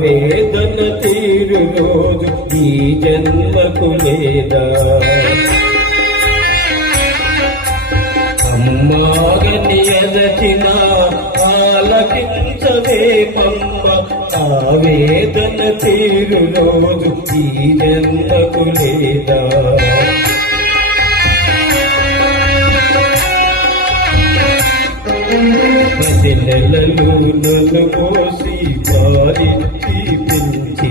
వేదన తీరు రోజు ఈ జన్మకు లేదా అమ్మాగని ఎదచిన ఆలకించవే మమ్మ ఆ వేదన తీరు రోజు ఈ జన్మకు లేదా ప్రతి నెలలు నన్ను మోసి పాలించి పెంచి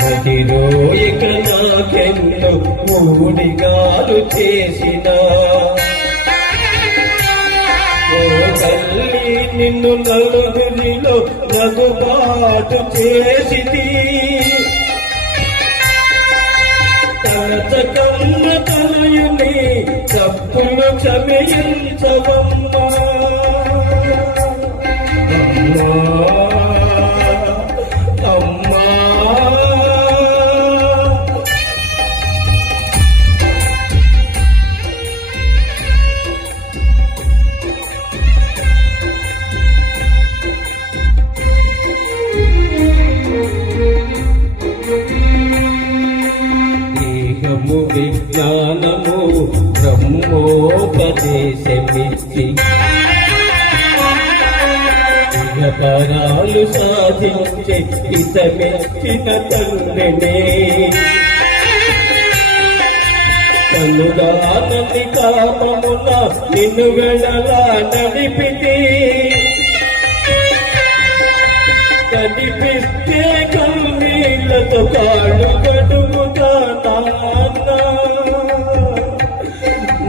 నదిలో ఇక నాకెన్నో మూడిగాలు చేసిన ఓ తల్లి నిన్ను నలుగురిలో నగుబాటు చేసిది తలచకమ్మ తలయుని తప్పులు క్షమించవమ్మా అమ్మా అమ్మా విజ్ఞానము బ్రహ్మోపదేశమిచ్చి పరాలు సాధించే హితమెచ్చిన తండ్రినే కనుగానని కామమున నిన్ను వెళ్ళలా నడిపితే కనిపిస్తే కన్నీళ్లతో కాళ్ళు కడుగుతా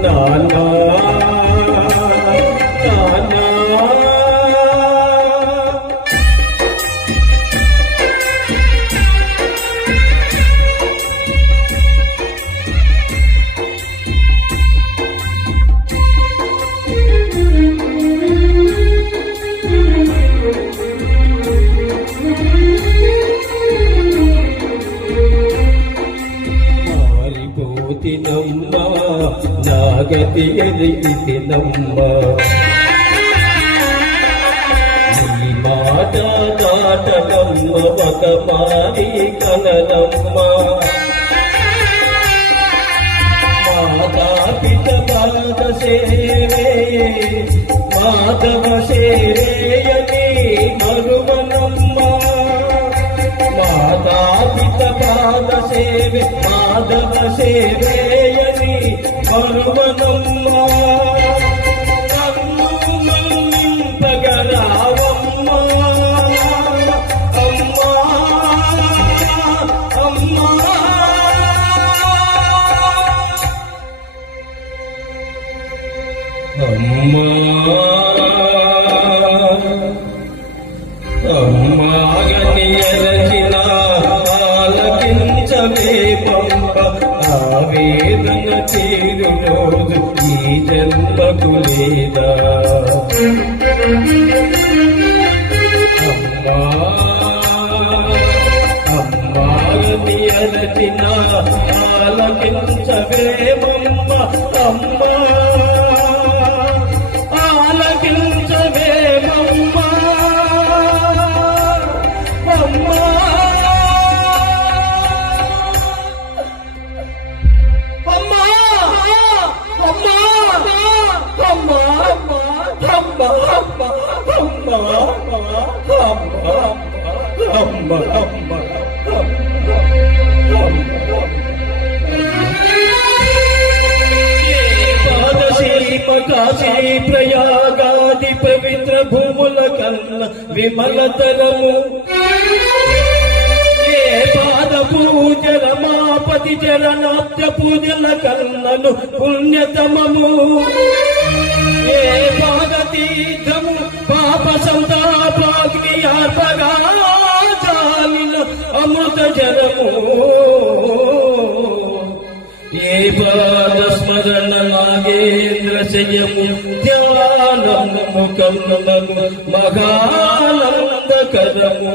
నాన్న మారిపోతినమ్మా నాగతి ఎరిగితినమ్మా నీ మాట దాటనమ్మ ఒక మారి కలనమ్మా మాతా పిత పాద సేవే మాధవ సేవేయని మరువనమ్మా మాతా పిత పాద సేవే మాధవ సేవేయని మరువనమ్మా నన్ను మన్నింపగరావమ్మా అమ్మా అమ్మా అమ్మా అమ్మాగని ఎరచిన ఆలకించవే పంప ఆ వేదన తీరు రోజు ఈ జన్మకు లేదా అమ్మా అమ్మాగని ఎరచిన ఆలకించవే పంప అమ్మా ఆలకించవే పంప కాశీ ప్రయాగాది పవిత్ర భూముల కన్న విమలతరము ఏ పాద పూజ రమాపతి చరణాబ్జ పూజల కన్నను పుణ్యతమము ఏ పాద తీర్థము పాప సంతాపాగ్ని ఆర్పగా చాలిన అమృత జలము ఏ పాద స్మరణ నాగేంద్ర శయము ధ్యానము కర్ణము మహానందకరము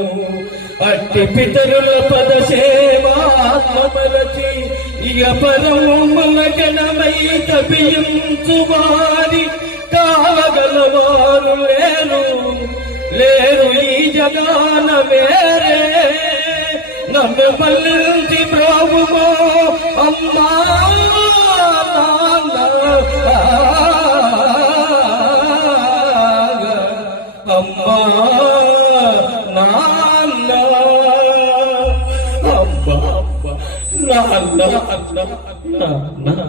అట్టి పితరుల పద సేవాత్మరచి ఇక పరము మనగణమై తపించు వారి కాగలవారు లేను లేరు ఈ జగాన వేరే నన్ను పల్లించి ప్రభువో అమ్మా నాన్న అమ్మా నాన్న అబ్బా అబ్బా నాన్న నాన్న